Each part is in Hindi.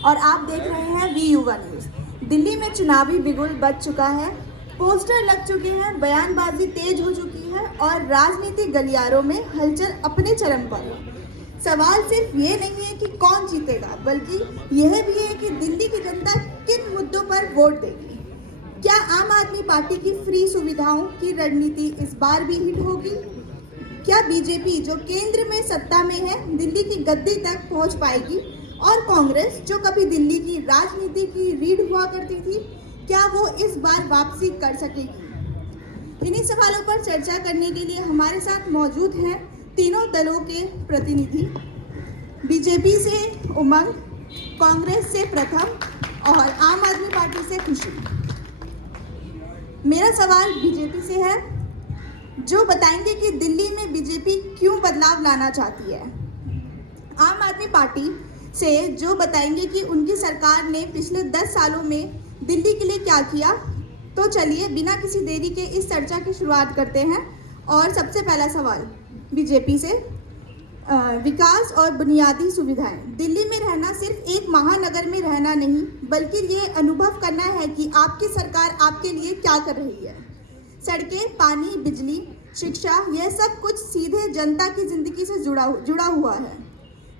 और आप देख रहे हैं वी युवा न्यूज। दिल्ली में चुनावी बिगुल बज चुका है, पोस्टर लग चुके हैं, बयानबाजी तेज हो चुकी है और राजनीतिक गलियारों में हलचल अपने चरम पर है। सवाल सिर्फ ये नहीं है कि कौन जीतेगा, बल्कि यह भी है कि दिल्ली की जनता किन मुद्दों पर वोट देगी। क्या आम आदमी पार्टी की फ्री सुविधाओं की रणनीति इस बार भी हिट होगी? क्या बीजेपी जो केंद्र में सत्ता में है दिल्ली की गद्दी तक पहुंच पाएगी? और कांग्रेस जो कभी दिल्ली की राजनीति की रीढ़ हुआ करती थी, क्या वो इस बार वापसी कर सकेगी? इन्हीं सवालों पर चर्चा करने के लिए हमारे साथ मौजूद हैं तीनों दलों के प्रतिनिधि। बीजेपी से उमंग, कांग्रेस से प्रथम और आम आदमी पार्टी से खुशी। मेरा सवाल बीजेपी से है, जो बताएंगे कि दिल्ली में बीजेपी क्यों बदलाव लाना चाहती है। आम आदमी पार्टी से जो बताएंगे कि उनकी सरकार ने पिछले 10 सालों में दिल्ली के लिए क्या किया। तो चलिए बिना किसी देरी के इस चर्चा की शुरुआत करते हैं। और सबसे पहला सवाल बीजेपी से, विकास और बुनियादी सुविधाएं। दिल्ली में रहना सिर्फ एक महानगर में रहना नहीं, बल्कि ये अनुभव करना है कि आपकी सरकार आपके लिए क्या कर रही है। सड़कें, पानी, बिजली, शिक्षा, यह सब कुछ सीधे जनता की जिंदगी से जुड़ा हुआ है।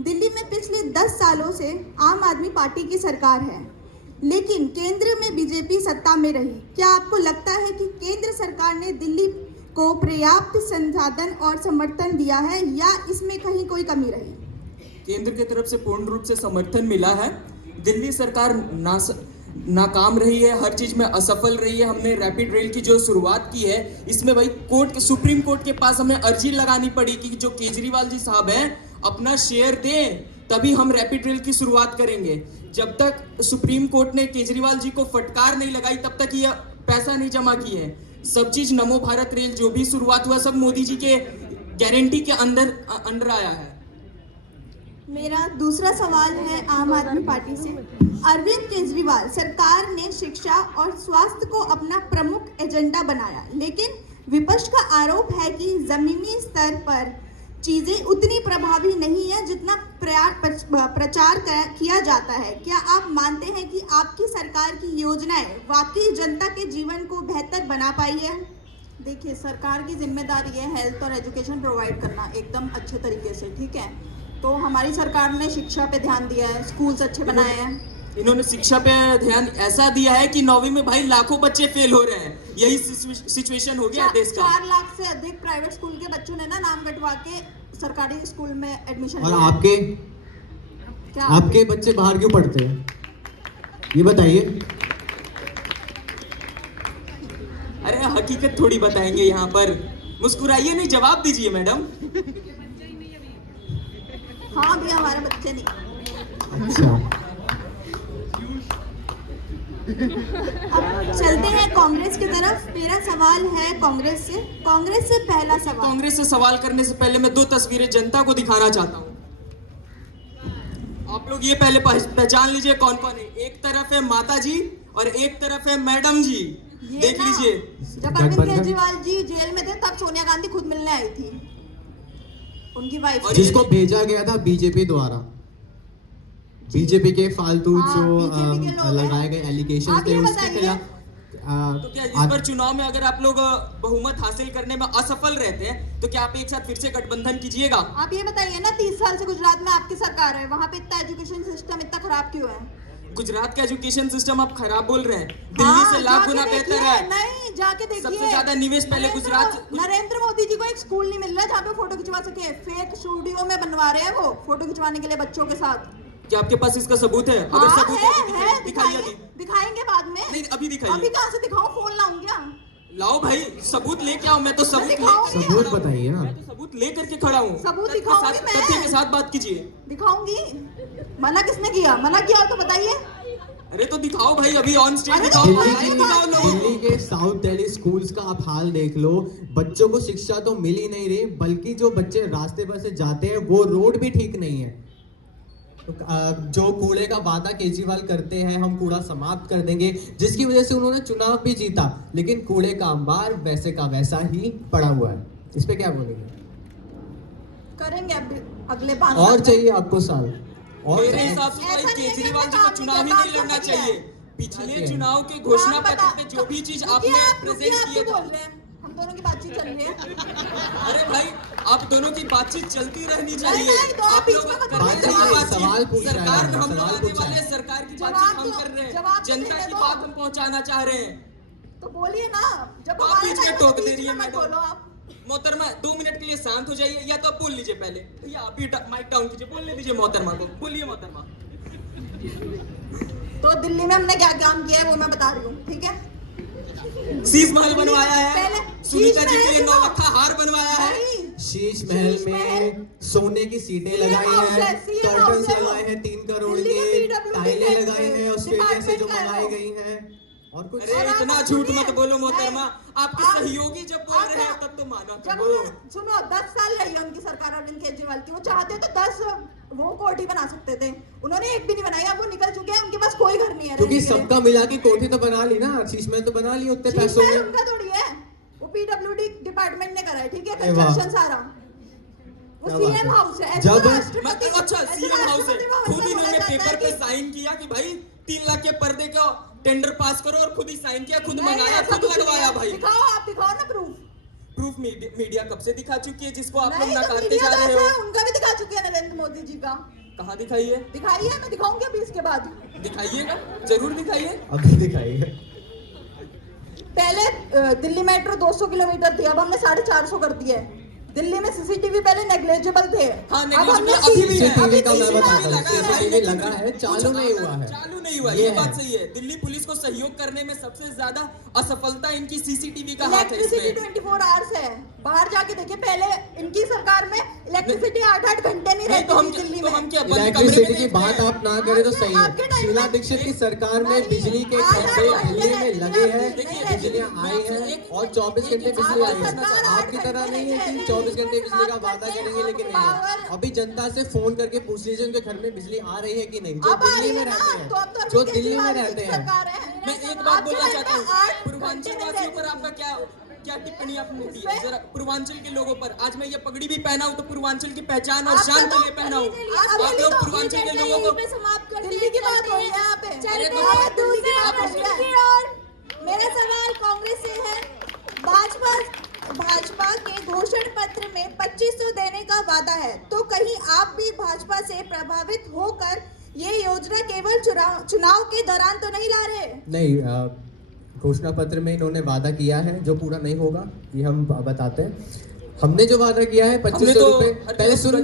दिल्ली में पिछले 10 सालों से आम आदमी पार्टी की सरकार है, लेकिन केंद्र में बीजेपी सत्ता में रही। क्या आपको लगता है कि केंद्र सरकार ने दिल्ली को पर्याप्त संसाधन और समर्थन दिया है, या इसमें कहीं कोई कमी रही? केंद्र की तरफ से पूर्ण रूप से समर्थन मिला है। दिल्ली सरकार नाकाम रही है, हर चीज में असफल रही है। हमने रैपिड रेल की जो शुरुआत की है, इसमें भाई सुप्रीम कोर्ट के पास हमें अर्जी लगानी पड़ी कि जो केजरीवाल जी साहब हैं अपना शेयर दें, तभी हम रैपिड रेल की शुरुआत करेंगे। जब तक सुप्रीम कोर्ट ने केजरीवाल जी को फटकार नहीं लगाई, तब तक ये पैसा नहीं जमा किए हैं। सब चीज नमो भारत रेल जो भी शुरुआत हुआ, सब मोदी जी के गारंटी के अंडर आया है। मेरा दूसरा सवाल है आम आदमी पार्टी से। अरविंद केजरीवाल सरकार ने शिक्षा और स्वास्थ्य को अपना प्रमुख एजेंडा बनाया, लेकिन विपक्ष का आरोप है कि जमीनी स्तर पर चीजें उतनी प्रभावी नहीं है जितना प्रचार किया जाता है। क्या आप मानते हैं कि आपकी सरकार की योजनाएं वाकई जनता के जीवन को बेहतर बना पाई है? देखिए, सरकार की जिम्मेदारी है हेल्थ और एजुकेशन प्रोवाइड करना एकदम अच्छे तरीके से, ठीक है। तो हमारी सरकार ने शिक्षा पे ध्यान दिया है, स्कूल्स अच्छे बनाए हैं। इन्होंने शिक्षा पे ध्यान ऐसा दिया है कि 9वीं में भाई लाखों बच्चे फेल हो रहे हैं। यही सिचुएशन हो गया देश का। 4 लाख से अधिक प्राइवेट स्कूल के बच्चों ने ना नाम कटवा के सरकारी स्कूल में एडमिशन और लिया। आपके बच्चे बाहर क्यों पढ़ते हैं, ये बताइए। अरे हकीकत थोड़ी बताएंगे यहाँ पर, मुस्कुराइए नहीं, जवाब दीजिए मैडम। हाँ भी हमारे बच्चे नहीं। अच्छा, अब चलते हैं कांग्रेस की तरफ। मेरा सवाल है कांग्रेस से पहला सवाल। कांग्रेस से सवाल करने से पहले मैं 2 तस्वीरें जनता को दिखाना चाहता हूँ। आप लोग ये पहले पहचान लीजिए कौन कौन है। एक तरफ है माता जी और एक तरफ है मैडम जी। देख लीजिए। जब अरविंद केजरीवाल जी जेल में थे, तब सोनिया गांधी खुद मिलने आई थी, उनकी वाइफ, जिसको भेजा गया था बीजेपी द्वारा। बीजेपी के फालतू जो लगाए गए एलिगेशंस थे उसके खिलाफ। तो क्या इस बार चुनाव में अगर आप लोग बहुमत हासिल करने में असफल रहते हैं, तो क्या आप एक साथ फिर से गठबंधन कीजिएगा? आप ये बताइए ना, 30 साल से गुजरात में आपकी सरकार है, वहाँ पे इतना एजुकेशन सिस्टम इतना खराब क्यों है? गुजरात का एजुकेशन सिस्टम आप खराब बोल रहे हैं। दिल्ली से लाख गुना बेहतर है। नहीं, जाके देखिए। सबसे ज्यादा निवेश पहले गुजरात। नरेंद्र मोदी जी को एक स्कूल नहीं मिल रहा जहाँ पे फोटो खिंचवा सके। फेक स्टूडियो में बनवा रहे हैं वो फोटो खिंचवाने के लिए बच्चों के साथ। क्या आपके पास इसका सबूत है? अगर सबूत है, दिखाइए। दिखाएंगे बाद में। नहीं, अभी दिखाइए। अभी कहाँ से दिखाऊं? फोन लाऊं क्या? लाओ भाई, सबूत लेके आओ। मैं तो सबूत बताइए ना। मैं तो सबूत लेकर के खड़ा हूँ। सबूत दिखाऊंगी मैं। तथ्य के साथ बात कीजिए। दिखाऊंगी। मना किसने किया? मना किया तो बताइए। अरे तो दिखाओ भाई, अभी ऑन स्टेज दिखाओ। दिल्ली के साउथ दिल्ली स्कूल्स का आप हाल देख लो। बच्चों को शिक्षा तो मिल ही नहीं रही, बल्कि जो बच्चे रास्ते पर से जाते हैं वो रोड भी ठीक नहीं है। जो कूड़े का वादा केजरीवाल करते हैं, हम कूड़ा समाप्त कर देंगे, जिसकी वजह से उन्होंने चुनाव भी जीता, लेकिन कूड़े का अंबार वैसे का वैसा ही पड़ा हुआ है। इस पे क्या बोलेंगे? करेंगे अगले 5 और चाहिए आपको साल और मेरे हिसाब से भाई ऐसा नहीं है कि केजरीवाल जी हमने को चुनाव ही काम नहीं लड़ना किया है। चाहिए। पिछले किया है। चुनाव के घोषणा आप पत्र बता- पे जो भी चीज रुकिए आपने आप प्रेजेंट क्यों किया था, बोल रहे हैं? हम दोनों की बातचीत चल रही है। अरे भाई आप दोनों की बातचीत चलती रहनी नहीं, चाहिए। नहीं, तो आप आप बीच लोग में मत करने बोलिए, चाहिए जवाब- सवाल पूछ रहा है, सरकार हम लोग सवाल आने पूछा वाले है। हैं, सरकार की जवाब बातचीत हम तो- कर रहे जवाब हैं, तो जनता देने की दो। बात हम पहुंचाना चाह रहे हैं। तो बोलिए ना, जब आप हमारा बीच में टाइम है, टोक तो दे बीच रही है में मत मैडम। बोलो आप। मोहतरमा 2 मिनट के लिए शांत हो जाइए, या तो आप बोल लीजिए पहले, या आप ही माइक डाउन कीजिए, बोलने दीजिए मोहतरमा को। बोलिए मोहतरमा। तो दिल्ली में हमने क्या काम किया है वो मैं बता रही हूँ, ठीक है? शीश महल बनवाया है, पहले सुनीता शीश जी के लिए महल 9 लखा हार बनवाया है। नहीं, शीश महल में सोने की सीटें CM लगाई हाउस हैं, है, CM कर्टन्स हाउस है वो। लगाए हैं 3 करोड़ दिल्ली के, में PWD टाइलें के लगाए हैं ऑस्ट्रेलिया से जो डिपार्टमेंट का है मंगाई वो। गई हैं, और कुछ अरे और आप इतना सुनिए, झूठ मत बोलो मोहतरमा, नहीं, आपके आप- सहयोगी जब बोल आप- रहे हैं तब तो माना जब करो। उन्होंने- सुनो 10 साल रही है उनकी सरकार अरविंद केजरीवाल की, वो चाहते तो 10 वो कोर्ट ही बना सकते थे, उन्होंने एक भी नहीं बनाई। अब वो निकल चुके हैं, उनके पास कोई घर नहीं है क्योंकि रहने के लिए। सबका मिला के कोठी तो बना ली ना, शीश महल तो बना ली उतने शीश पैसों महल में। उनका थोड़ी है, वो पीडब्ल्यूडी डिपार्टमेंट ने करा है, ठीक है? अरे वाह। कंस्ट्रक्शन सारा वो क्या बात सीएम है। हाउस है। जब- अच्छा सीएम हाउस है, खुद इन्होंने पेपर पे साइन किया कि भाई 3 लाख के पर्दे का टेंडर पास करो, और खुद ही साइन किया, खुद मंगाया, खुद लगवाया भाई। दिखाओ, आप दिखाओ ना प्रूफ। प्रूफ मीडिया कब से दिखा चुकी है, जिसको आप लोग नहीं तो नकारते मीडिया जा रहे कैसे है? हो। उनका भी दिखा चुके हैं नरेंद्र मोदी जी का। कहाँ दिखाइए, दिखाइए, मैं दिखाऊंगी अभी इसके बाद। दिखाइएगा, जरूर दिखाइए। अभी दिखाइए। पहले दिल्ली मेट्रो 200 किलोमीटर थी, अब हमने 450 कर दिया है। दिल्ली में सीसीटीवी पहले नेग्लेजिबल थे, हाँ, अब negligible हमने अभी भी है। सीसीटीवी का मैं तीसरी बताता हूँ, बात है। सीसीटीवी लगा है, चालू नहीं हुआ है। चालू नहीं हुआ, ये ये है। बात सही है। दिल्ली पुलिस को सहयोग करने में सबसे ज्यादा असफलता इनकी सीसीटीवी का हाथ है इलेक्ट्रिसिटी इसमें। 24 आवर्स है, बाहर जाके देखिए। पहले इनकी सरकार में इलेक्ट्रिसिटी 8-8 घंटे नहीं नहीं रहती तो हम थी दिल्ली तो में। हम क्या बंद कमरे में इलेक्ट्रिसिटी की देख बात रहे हैं? आप ना करें तो सही है। आपके टाइम शीला में- दीक्षित की सरकार में नहीं, बिजली के आज खंभे आप दिल्ली में देखिए, लगे हैं, देखिए, बिजलियां आई हैं और 24 घंटे बिजली आई है। आपकी तरह नहीं है कि 24 घंटे बिजली का वादा करेंगे लेकिन नहीं है। अभी जनता से फोन करके पूछ लीजिए उनके घर में बिजली आ रही है कि नहीं, जो अब आ रही दिल्ली है में ना, रहते तो अब तो हैं, जो अरविंद दिल्ली में केजरीवाल की रहते हैं। सरकार है। मैं एक बात बोलना आपके चाहता हूँ, टाइम में 8 पूर्वांचल घंटे वासियों नहीं पर आपका क्या क्या टिप्पणी आपने दी है? जरा पूर्वांचल के लोगों पर, आज मैं ये पगड़ी भी पहना हूँ तो पूर्वांचल की पहचान और आपका शान तो- के लिए पहना हूँ। आप आप लोग पूर्वांचल के लोगों को दिल्ली की बात हो रही है यहाँ पे। अरे तो आप दिल्ली की बात आप हो रही है। और मेरा सवाल कांग्रेस से है। भाजपा के घोषण पत्र में 2500 देने का वादा है, तो कहीं आप भी भाजपा से प्रभावित होकर ये योजना केवल चुनाव के दौरान तो नहीं ला रहे? नहीं, घोषणा पत्र में इन्होंने वादा किया है जो पूरा नहीं होगा, ये हम बताते हैं। हमने जो वादा किया है 2500 तो रुपए, हर पहले जगह सुन पूरा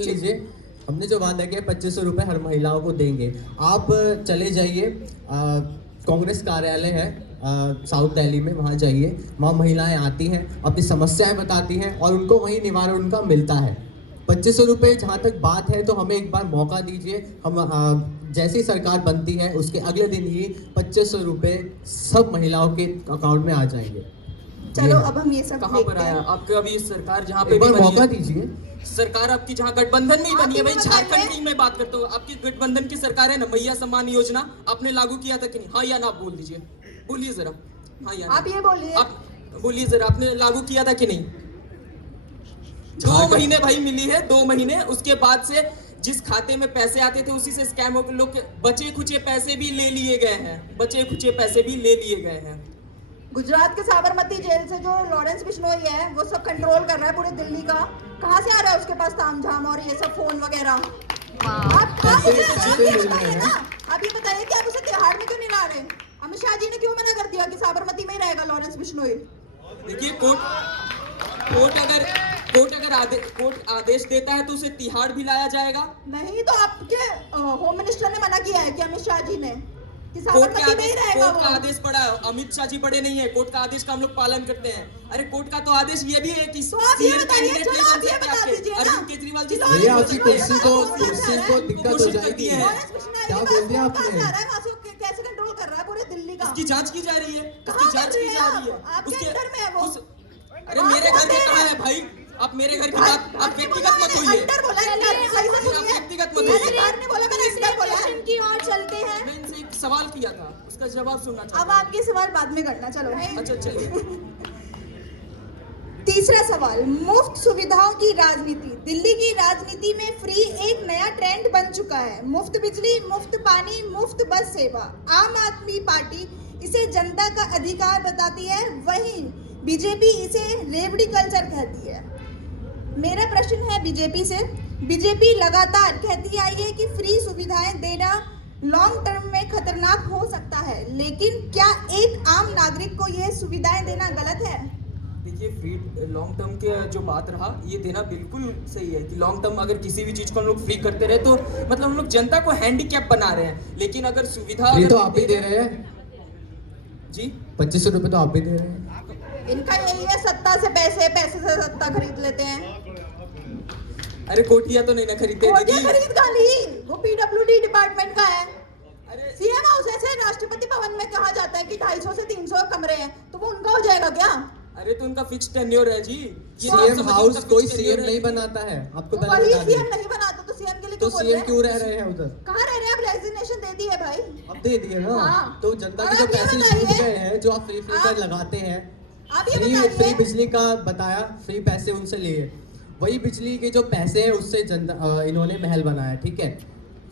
लीजिए। हमने जो वादा किया 2500 रुपए हर महिलाओं को देंगे। आप चले जाइए, कांग्रेस कार्यालय है साउथ दिल्ली में, वहाँ जाइए, वहाँ महिलाएं आती हैं, अपनी समस्याएं बताती हैं और उनको वहीं निवारण उनका मिलता है। 2500 रुपये जहाँ तक बात है तो हमें एक बार मौका दीजिए, हम जैसी सरकार बनती है उसके अगले दिन ही 2500 रुपये सब महिलाओं के अकाउंट में आ जाएंगे। चलो ये है। अब हम ये सब कहाँ पर देखते आया हैं। आपका अभी सरकार जहाँ पे एक भी बार बनी मौका है, दीजिए। सरकार आपकी जहाँ गठबंधन में ही बनी है भाई, आप ये झारखंड बताइए। की मैं बात करता हूँ, आपकी गठबंधन की सरकार है ना, मैया सम्मान योजना आपने लागू किया था कि नहीं? हाँ या ना, आप बोल दीजिए, बोलिए जरा, हाँ या ना। आप ये बोलिए। आप बोलिए जरा, आपने लागू किया था कि नहीं? 2 झारखंड- महीने भाई मिली है, 2 महीने, उसके बाद से जिस खाते में पैसे आते थे उसी से स्कैम हो के लोग के बचे खुचे पैसे भी ले लिए गए हैं, बचे खुचे पैसे भी ले लिए गए हैं। गुजरात के साबरमती जेल से जो लॉरेंस बिश्नोई है वो सब कंट्रोल कर रहा है पूरे दिल्ली का। कहाँ से आ रहा है उसके पास तामझाम और ये सब फोन वगैरह? आप पैसे ये मिल रहे बताइए हैं। ना, आप ये बताइए कि आप उसे तिहाड़ में क्यों नहीं ला रहे? अमित शाह जी ने क्यों मना कर दिया कि साबरमती में ही रहेगा लॉरेंस बिश्नोई? देखिए कोर्ट आदेश देता है तो उसे तिहाड़ भी लाया जाएगा। नहीं तो आपके होम मिनिस्टर ने मना किया है कि अमित शाह जी ने कि कोर्ट साबरमती में ही रहेगा का वो। आदेश पड़ा है, अमित शाह जी बड़े नहीं है, कोर्ट का आदेश का हम लोग पालन करते हैं। अरे कोर्ट का तो आदेश ये भी है कि तो आप ये CM बताइए, कैंडिडेट चलो नहीं आप बन ये सकते बता आपके। दीजिए ना। अरविंद केजरीवाल जी लॉरेंस भैया CM आपकी हो सकते कुर्सी हैं। को दिक्कत हो घोषित कर जाएगी। दिए हैं। लॉरेंस बिश्नोई क्या के बोल पास दिया फोन कहाँ आपने? से आ रहा है? वहाँ से वो कैसे कंट्रोल कर रहा है पूरे दिल्ली का? उसकी जांच की जा रही है, कहाँ उसकी कर जांच रही की है जा आप? रही है। आपके अंडर में है वो। अरे मेरे घर में कहाँ है भाई? आप मेरे घर की बात, आप व्यक्तिगत मत होइए। अंडर बोला है, अंडर, सही से सुनिए। व्यक्तिगत मत मैंने होइए। बाहर नहीं बोला, मैंने अंडर बोला है। प्रश्न की ओर चलते हैं। मैं इनसे एक सवाल किया था, उसका जवाब सुनना अब चाहता हूँ। आपके सवाल बाद में करना, चलो। अच्छा चलिए। तीसरा सवाल, मुफ्त सुविधाओं की राजनीति। दिल्ली की राजनीति में फ्री एक नया ट्रेंड बन चुका है। मुफ्त बिजली, मुफ्त पानी, मुफ्त बस सेवा। आम आदमी पार्टी इसे जनता का अधिकार बताती है, वहीं बीजेपी इसे रेवड़ी कल्चर कहती है। मेरा प्रश्न है बीजेपी से, बीजेपी लगातार कहती आई है कि फ्री सुविधाएं देना लॉन्ग टर्म में खतरनाक हो सकता है, लेकिन क्या एक आम नागरिक को यह सुविधाएं देना गलत है? देखिए, फ्री लॉन्ग टर्म के जो बात रहा, ये देना बिल्कुल सही है कि लॉन्ग टर्म अगर किसी भी चीज को हम लोग फ्री करते रहे तो मतलब हम लोग जनता को हैंडीकैप बना रहे हैं। लेकिन अगर सुविधा ये अगर तो आप ही दे रहे हैं जी, 2500 रुपए तो आप भी दे रहे हैं। इनका यही है, सत्ता से पैसे, पैसे से सत्ता खरीद लेते हैं। अरे कोठिया तो नहीं ना खरीदते कोठिया दीदी। खरीद का ली, वो पीडब्ल्यूडी डिपार्टमेंट का है। अरे सीएम हाउस ऐसे राष्ट्रपति भवन में कहा जाता है कि 250 से 300 कमरे हैं, तो वो उनका हो जाएगा क्या? अरे तो उनका फिक्स टेन्योर है जी। ये आप सीएम समझिए, हाउस उनका कोई fixed सीएम tenure है। नहीं बनाता है, आपको पहले वही बता सीएम दें। नहीं बनाता तो सीएम के लिए तो क्यों बोल सीएम रहे हैं? क्यों रह रहे हैं उधर? कहाँ रह रहे हैं? आप रेजिग्नेशन दे दिए भाई। अब दे दिए ना। हाँ। तो जनता और के जो आप ये पैसे बताइए- डूब गए हैं, जो आप फ्री का आप- लगाते हैं, आप ये फ्री बताइए बिजली का बताया, फ्री पैसे उनसे लिए, वही बिजली के जो पैसे हैं उससे जनता इन्होंने महल बनाया, ठीक है।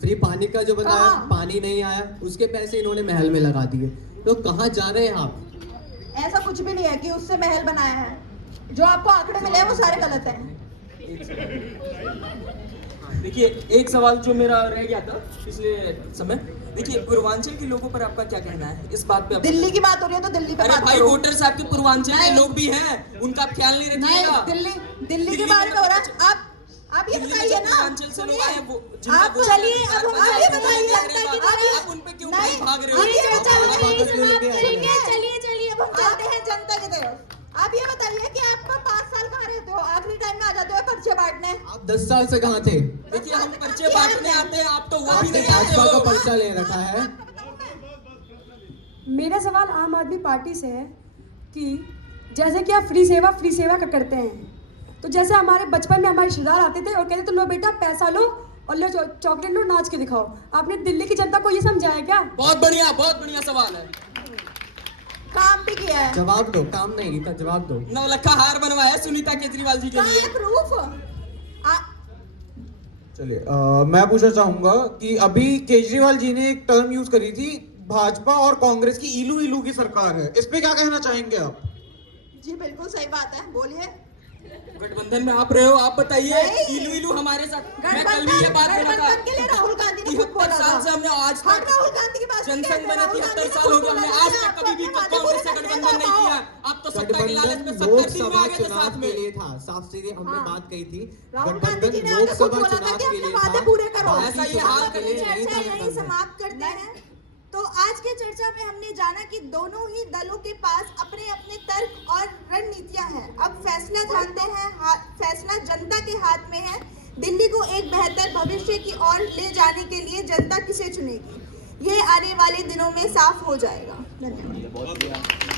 फ्री पानी का जो बताया, कहाँ? पानी नहीं आया, उसके पैसे इन्होंने महल में लगा दिए। तो कहाँ जा रहे हैं आप? ऐसा कुछ भी नहीं है कि उससे महल बनाया है। जो आपको आंकड़े मिले हैं वो सारे गलत हैं। देखिए, एक सवाल जो मेरा रह गया था पिछले समय, देखिए पूर्वांचल के लोगों पर आपका क्या कहना है इस बात पे? दिल्ली की बात हो रही है तो दिल्ली पे अरे बात भाई, करो। वोटर्स आपके पूर्वांचल के नहीं। लोग भी हैं, उनका आप ख्याल नहीं नहीं, रखिएगा। दिल्ली के बारे में हो रहा है। आप ये दिल्ली में बताइए जो ना, पूर्वांचल से लोग आए, वो सुनिए, जिनका आप वोट चलिए, अधिकार अब बना आप है, ये वो बताइए, नहीं कर रहे बात। आप उन पे क्यों नहीं, भाग रहे आप ये हो? बताइए, चलिए, चलिए अब हम चलते हैं जनता की तरफ। आप ये बताइए कि आपका 5 साल कहाँ रहते हो? आखिरी टाइम में आ जाते हो पर्चे बांटने। आप 10 साल से कहाँ थे? देखिए, हम पर्चे बांटने आते हैं, आप तो वो भी आपने नहीं आते भाजपा का हो। पर्चा ले रखा है। मेरा सवाल आम आदमी पार्टी से है कि जैसे कि आप फ्री सेवा का करते हैं, तो जैसे हमारे बचपन में हमारे रिश्तेदार आते थे और कहते तो लो बेटा पैसा लो और लो चॉकलेट लो, नाच के दिखाओ। आपने दिल्ली की जनता को ये समझाया क्या? बहुत बढ़िया सवाल है। काम भी किया है। जवाब दो, काम नहीं गीता, जवाब दो। नवलखा हार बनवाया सुनीता केजरीवाल जी के कहाँ लिए। है प्रूफ? चलिए, मैं पूछना चाहूंगा कि अभी केजरीवाल जी ने एक टर्म यूज करी थी, भाजपा और कांग्रेस की इलू इलू की सरकार है, इस पे क्या कहना चाहेंगे आप? जी बिल्कुल सही बात है, बोलिए। गठबंधन में आप रहे हो, आप बताइए। नहीं। इलू हमारे साथ मैं कल भी ये बात बोला था। गठबंधन के लिए राहुल गांधी ने खुद 73 बोला साल से था। हमने आज हम तक राहुल गांधी की बात नहीं जनसंघ करते, बने राहुल 73 गांधी ने साल हो गए, खुद हमने बोला आज था, तक कभी भी आपको अपने कांग्रेस से वादे गठबंधन नहीं पूरे किया। करने आप तो सत्ता के लालच में गठबंधन 70 दिन में लोकसभा आ गए थे चुनाव साथ के में। लिए था, साफ सीधे हमने हाँ। बात कही थी। राहुल गांधी जी गठबंधन ने आके खुद लोकसभा बोला था चुनाव कि के अपने लिए वादे था, पूरे करो। बाकी ऐसा ही चुनाव हाल के लिए चर्चा नहीं था यहीं गठबंधन। समाप्त करते हैं। तो आज के चर्चा में हमने जाना कि दोनों ही दलों के पास अपने अपने तर्क और रणनीतियां हैं। अब फैसला जानते हैं, फैसला जनता के हाथ में है। दिल्ली को एक बेहतर भविष्य की ओर ले जाने के लिए जनता किसे चुनेगी, ये आने वाले दिनों में साफ हो जाएगा। धन्यवाद।